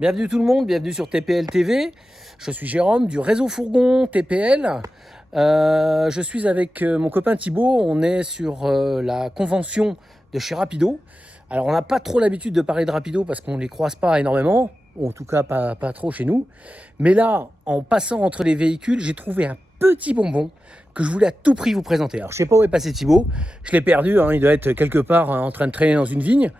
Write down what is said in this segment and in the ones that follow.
Bienvenue tout le monde, bienvenue sur TPL TV. Je suis Jérôme du réseau Fourgon TPL. Je suis avec mon copain Thibaut. On est sur la convention de chez Rapido. Alors on n'a pas trop l'habitude de parler de Rapido parce qu'on ne les croise pas énormément, ou en tout cas pas trop chez nous. Mais là, en passant entre les véhicules, j'ai trouvé un petit bonbon que je voulais à tout prix vous présenter. Alors je ne sais pas où est passé Thibaut, je l'ai perdu, il doit être quelque part en train de traîner dans une vigne.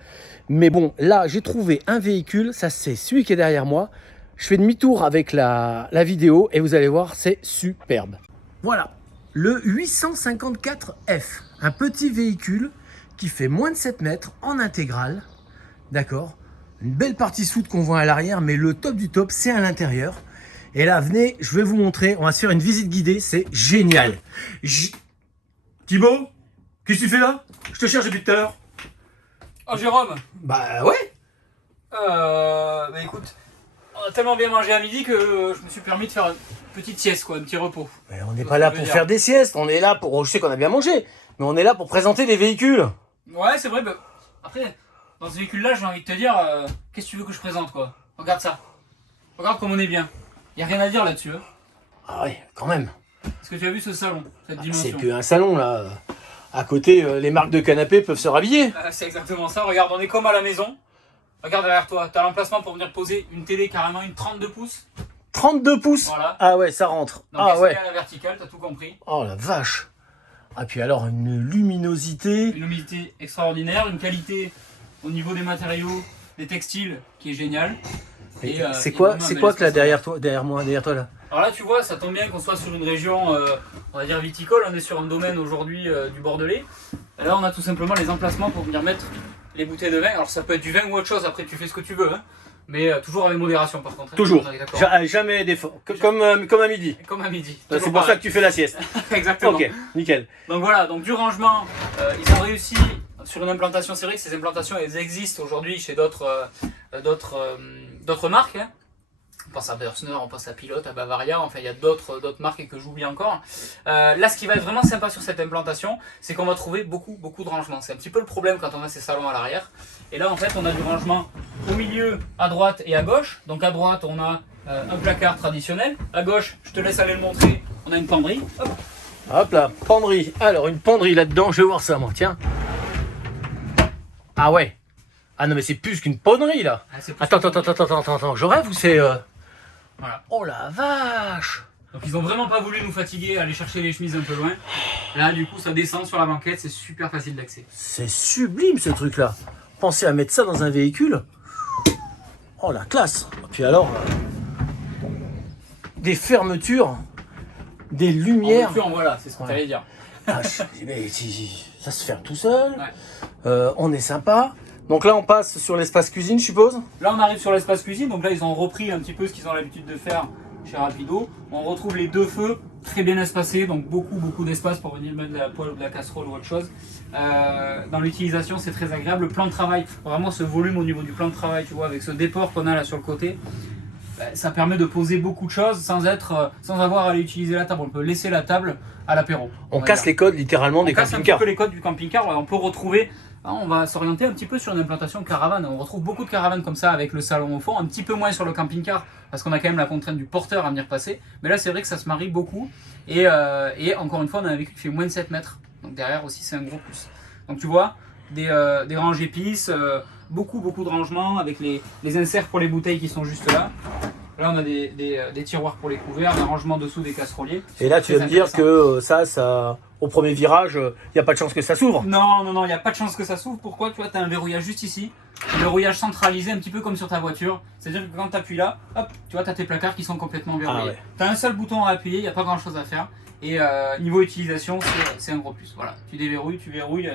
Mais bon, là j'ai trouvé un véhicule, ça c'est celui qui est derrière moi. Je fais demi-tour avec la vidéo et vous allez voir, c'est superbe. Voilà, le 854F, un petit véhicule qui fait moins de 7 mètres en intégrale, d'accord. Une belle partie soude qu'on voit à l'arrière, mais le top du top, c'est à l'intérieur. Et là, venez, je vais vous montrer, on va se faire une visite guidée, c'est génial. Thibaut, qu'est-ce que tu fais là? Je te cherche depuis tout à l'heure. Oh Jérôme. Bah ouais. Bah écoute, on a tellement bien mangé à midi que je me suis permis de faire une petite sieste, quoi, un petit repos. Mais on n'est pas là pour faire des siestes, on est là pour, je sais qu'on a bien mangé, mais on est là pour présenter des véhicules. Ouais, c'est vrai, bah, après, dans ce véhicule-là, j'ai envie de te dire, qu'est-ce que tu veux que je présente, quoi? Regarde ça. Regarde comme on est bien. Y a rien à dire là-dessus. Hein. Ah ouais, quand même. Est-ce que tu as vu ce salon, cette dimension? C'est qu'un salon là. À côté, les marques de canapé peuvent se rhabiller. C'est exactement ça. Regarde, on est comme à la maison. Regarde derrière toi. Tu as l'emplacement pour venir poser une télé carrément, une 32 pouces. 32 pouces. Voilà. Ah ouais, ça rentre. Donc, ah ouais. À la verticale, tu as tout compris. Oh la vache. Ah puis alors, une luminosité. Une humidité extraordinaire, une qualité au niveau des matériaux, des textiles qui est géniale. C'est quoi que là derrière toi là? Alors là, tu vois, ça tombe bien qu'on soit sur une région, on va dire viticole. On est sur un domaine aujourd'hui du Bordelais. Et là, on a tout simplement les emplacements pour venir mettre les bouteilles de vin. Alors ça peut être du vin ou autre chose, après tu fais ce que tu veux. Hein. Mais toujours avec modération par contre. Toujours. Jamais d'effort. Comme à midi. Comme à midi. C'est pour ça que tu fais la sieste. Exactement. Ok, nickel. Donc voilà, donc du rangement, ils ont réussi sur une implantation. C'est vrai que ces implantations, elles existent aujourd'hui chez d'autres marques. Hein. On pense à Börsner, on pense à Pilote, à Bavaria, enfin il y a d'autres marques que j'oublie encore. Là, ce qui va être vraiment sympa sur cette implantation, c'est qu'on va trouver beaucoup de rangements. C'est un petit peu le problème quand on a ces salons à l'arrière. Et là, en fait, on a du rangement au milieu, à droite et à gauche. Donc à droite, on a un placard traditionnel. À gauche, je te laisse aller le montrer, on a une penderie. Hop là, penderie. Alors, une penderie là-dedans, je vais voir ça, moi, tiens. Ah ouais. Ah non, mais c'est plus qu'une penderie, là. Ah, Attends, je rêve ou c'est... Voilà. Oh la vache. Donc ils ont vraiment pas voulu nous fatiguer, aller chercher les chemises un peu loin. Là du coup ça descend sur la banquette, c'est super facile d'accès. C'est sublime ce truc là. Pensez à mettre ça dans un véhicule. Oh la classe. Et puis alors, des fermetures, des lumières. Voilà, c'est ce que tu allais dire. Ah, mais ça se ferme tout seul. Ouais. On est sympa. Donc là on passe sur l'espace cuisine je suppose. Là on arrive sur l'espace cuisine, donc là ils ont repris un petit peu ce qu'ils ont l'habitude de faire chez Rapido. On retrouve les deux feux très bien espacés, donc beaucoup d'espace pour venir mettre de la poêle ou de la casserole ou autre chose. Dans l'utilisation c'est très agréable, le plan de travail, vraiment ce volume au niveau du plan de travail, tu vois, avec ce déport qu'on a là sur le côté, ça permet de poser beaucoup de choses sans avoir à aller utiliser la table. On peut laisser la table à l'apéro. On casse les codes littéralement des camping-cars. On casse un petit peu les codes du camping-car, on peut retrouver... On va s'orienter un petit peu sur une implantation caravane. On retrouve beaucoup de caravanes comme ça avec le salon au fond, un petit peu moins sur le camping-car parce qu'on a quand même la contrainte du porteur à venir passer. Mais là, c'est vrai que ça se marie beaucoup. Et encore une fois, on a un véhicule qui fait moins de 7 mètres. Donc derrière aussi, c'est un gros plus. Donc tu vois, des ranges épices, beaucoup de rangements avec les inserts pour les bouteilles qui sont juste là. Là, on a des tiroirs pour les couverts, un rangement dessous des casseroliers. Et là, tu vas me dire que ça, au premier virage, il n'y a pas de chance que ça s'ouvre. Non, il n'y a pas de chance que ça s'ouvre. Pourquoi? Tu vois, tu as un verrouillage juste ici. Un verrouillage centralisé, un petit peu comme sur ta voiture. C'est-à-dire que quand tu appuies là, hop, tu vois, tu as tes placards qui sont complètement verrouillés. Ah ouais. Tu as un seul bouton à appuyer, il n'y a pas grand-chose à faire. Et niveau utilisation, c'est un gros plus. Voilà, tu déverrouilles, tu verrouilles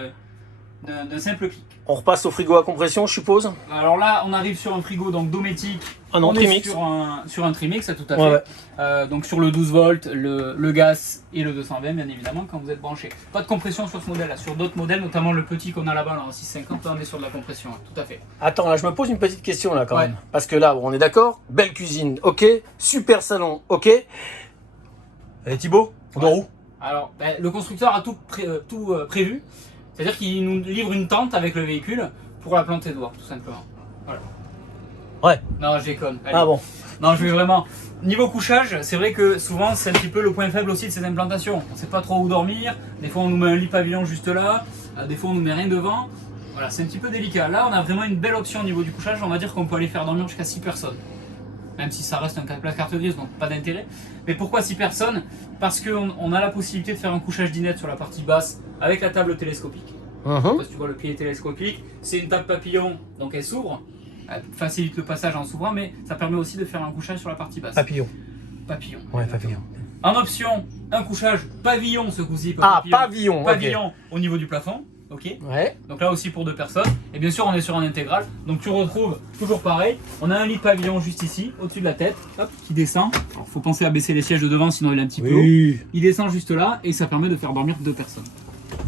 d'un simple clic. On repasse au frigo à compression, je suppose. Alors là, on arrive sur un frigo donc Dometic. On est sur un Trimix, tout à fait. Ouais. Donc sur le 12 volts, le gaz et le 220, bien évidemment, quand vous êtes branché. Pas de compression sur ce modèle-là. Sur d'autres modèles, notamment le petit qu'on a là-bas, en 650, là, on est sur de la compression, hein, tout à fait. Attends, là, je me pose une petite question là quand même. Parce que là, on est d'accord, belle cuisine, ok. Super salon, ok. Et Thibaut, on dort où? Alors, le constructeur a tout prévu. C'est-à-dire qu'il nous livre une tente avec le véhicule pour la planter dehors, tout simplement. Voilà. Ouais. Non, je déconne. Allez. Ah bon. Non, je vais vraiment. Niveau couchage, c'est vrai que souvent c'est un petit peu le point faible aussi de ces implantations. On sait pas trop où dormir. Des fois on nous met un lit pavillon juste là. Des fois on nous met rien devant. Voilà, c'est un petit peu délicat. Là, on a vraiment une belle option au niveau du couchage. On va dire qu'on peut aller faire dormir jusqu'à 6 personnes. Même si ça reste un place carte grise, donc pas d'intérêt. Mais pourquoi 6 personnes? Parce qu'on a la possibilité de faire un couchage dinette sur la partie basse avec la table télescopique. Parce que tu vois, le pied est télescopique. C'est une table papillon, donc elle s'ouvre. Elle facilite le passage en s'ouvrant, mais ça permet aussi de faire un couchage sur la partie basse. Papillon. Papillon. Ouais, papillon. En option, un couchage pavillon ce coup-ci. Pavillon. Pavillon au niveau du plafond. Ok. Ouais. Donc là aussi pour 2 personnes. Et bien sûr, on est sur un intégral. Donc tu retrouves toujours pareil. On a un lit de pavillon juste ici, au-dessus de la tête, hop, qui descend. Alors faut penser à baisser les sièges de devant, sinon il est un petit peu haut. Il descend juste là et ça permet de faire dormir 2 personnes.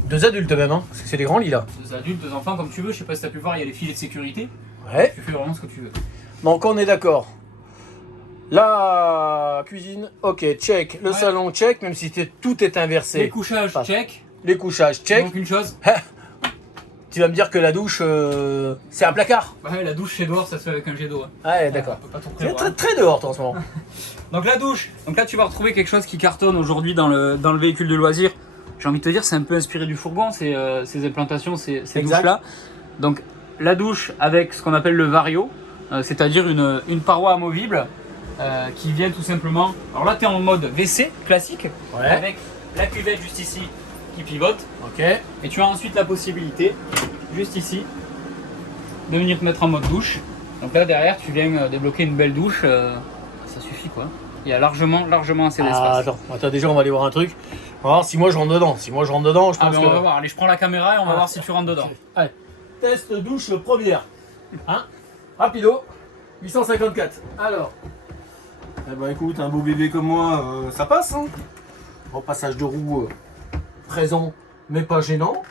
2 adultes même, hein, parce que c'est des grands lits là. 2 adultes, 2 enfants, comme tu veux. Je sais pas si tu as pu voir, il y a les filets de sécurité. Ouais. Tu fais vraiment ce que tu veux. Donc on est d'accord. La cuisine, ok, check. Le salon, check, même si tout est inversé. Les couchages, check. Les couchages, check. Donc une chose. Tu vas me dire que la douche, c'est un placard. Ouais, la douche chez dehors, ça se fait avec un jet d'eau. Hein. Ouais, d'accord. On peut pas tout C'est prévoir. très dehors toi en ce moment. Donc la douche. Donc là, tu vas retrouver quelque chose qui cartonne aujourd'hui dans le véhicule de loisir. J'ai envie de te dire, c'est un peu inspiré du fourgon, ces implantations, ces douches-là. Donc la douche avec ce qu'on appelle le vario, c'est-à-dire une paroi amovible qui vient tout simplement. Alors là, tu es en mode WC classique, avec la cuvette juste ici qui pivote. Ok. Et tu as ensuite la possibilité, juste ici, de venir te mettre en mode douche. Donc là, derrière, tu viens débloquer une belle douche. Ça suffit quoi. Il y a largement assez d'espace. Attends, déjà, on va aller voir un truc. On va voir si moi je rentre dedans. Si moi je rentre dedans, je pense on va voir. Allez, je prends la caméra et on va voir si tu rentres dedans. Allez, test douche première. Hein? Rapido, 854. Alors. Eh ben écoute, un beau bébé comme moi, ça passe. Hein, repassage de roue présent, mais pas gênant.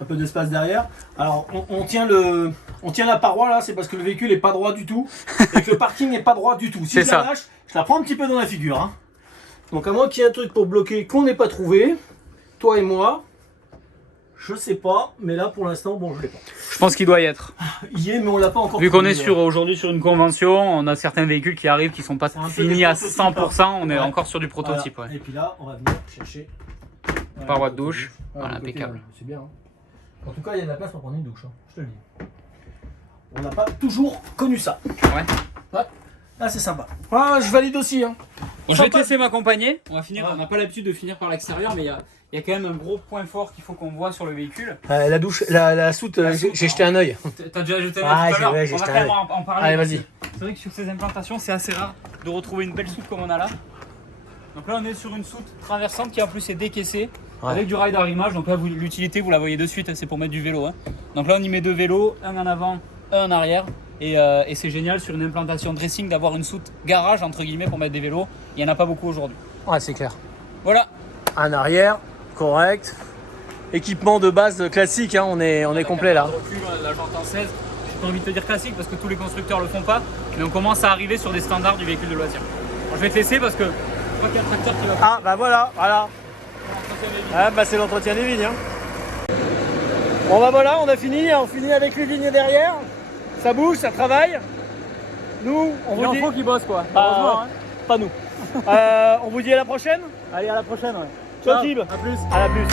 Un peu d'espace derrière. Alors, on tient la paroi là, c'est parce que le véhicule est pas droit du tout et que le parking n'est pas droit du tout. Si je la lâche, je la prends un petit peu dans la figure. Hein. Donc à moins qu'il y ait un truc pour bloquer qu'on n'ait pas trouvé, toi et moi, je sais pas, mais là pour l'instant, bon, je l'ai pas. Je pense qu'il doit y être. Il y est, mais on l'a pas encore. Vu qu'on est aujourd'hui sur une convention, on a certains véhicules qui arrivent qui sont pas finis à 100%, on est encore sur du prototype. Voilà. Et puis là, on va venir chercher paroi de douche. Voilà, impeccable. C'est bien. Hein. En tout cas, il y a de la place pour prendre une douche, hein, je te le dis. On n'a pas toujours connu ça. Ouais. Ah, c'est sympa. Ah, je valide aussi. Hein. Bon, je vais te laisser m'accompagner. On va finir. On n'a pas l'habitude de finir par l'extérieur, mais il y a quand même un gros point fort qu'il faut qu'on voit sur le véhicule. La douche, la soute, j'ai jeté un œil. T'as déjà jeté un œil tout à l'heure. On va quand même en parler. Allez, vas-y. C'est vrai que sur ces implantations, c'est assez rare de retrouver une belle soute comme on a là. Donc là, on est sur une soute traversante qui en plus est décaissée. Avec du rail d'arrimage, donc là l'utilité vous la voyez de suite, c'est pour mettre du vélo. Hein. Donc là on y met 2 vélos, un en avant, un en arrière. Et c'est génial sur une implantation dressing d'avoir une soute garage entre guillemets pour mettre des vélos. Il n'y en a pas beaucoup aujourd'hui. Ouais, c'est clair. Voilà. Un arrière, correct. Équipement de base classique, hein, on est complet là. Recul, la jante en 16. J'ai pas envie de te dire classique parce que tous les constructeurs le font pas. Mais on commence à arriver sur des standards du véhicule de loisir. Bon, je vais te laisser parce que je crois qu'il y a un tracteur qui va. Ah bah voilà. Ah bah c'est l'entretien des vignes. Hein. Bon bah voilà, on finit avec les vignes derrière. Ça bouge, ça travaille. Nous, on vous dit... faut qu'ils bossent quoi. Heureusement, hein. Pas nous. On vous dit à la prochaine. Allez, à la prochaine. Ouais. Ciao Tib. À plus. À la plus.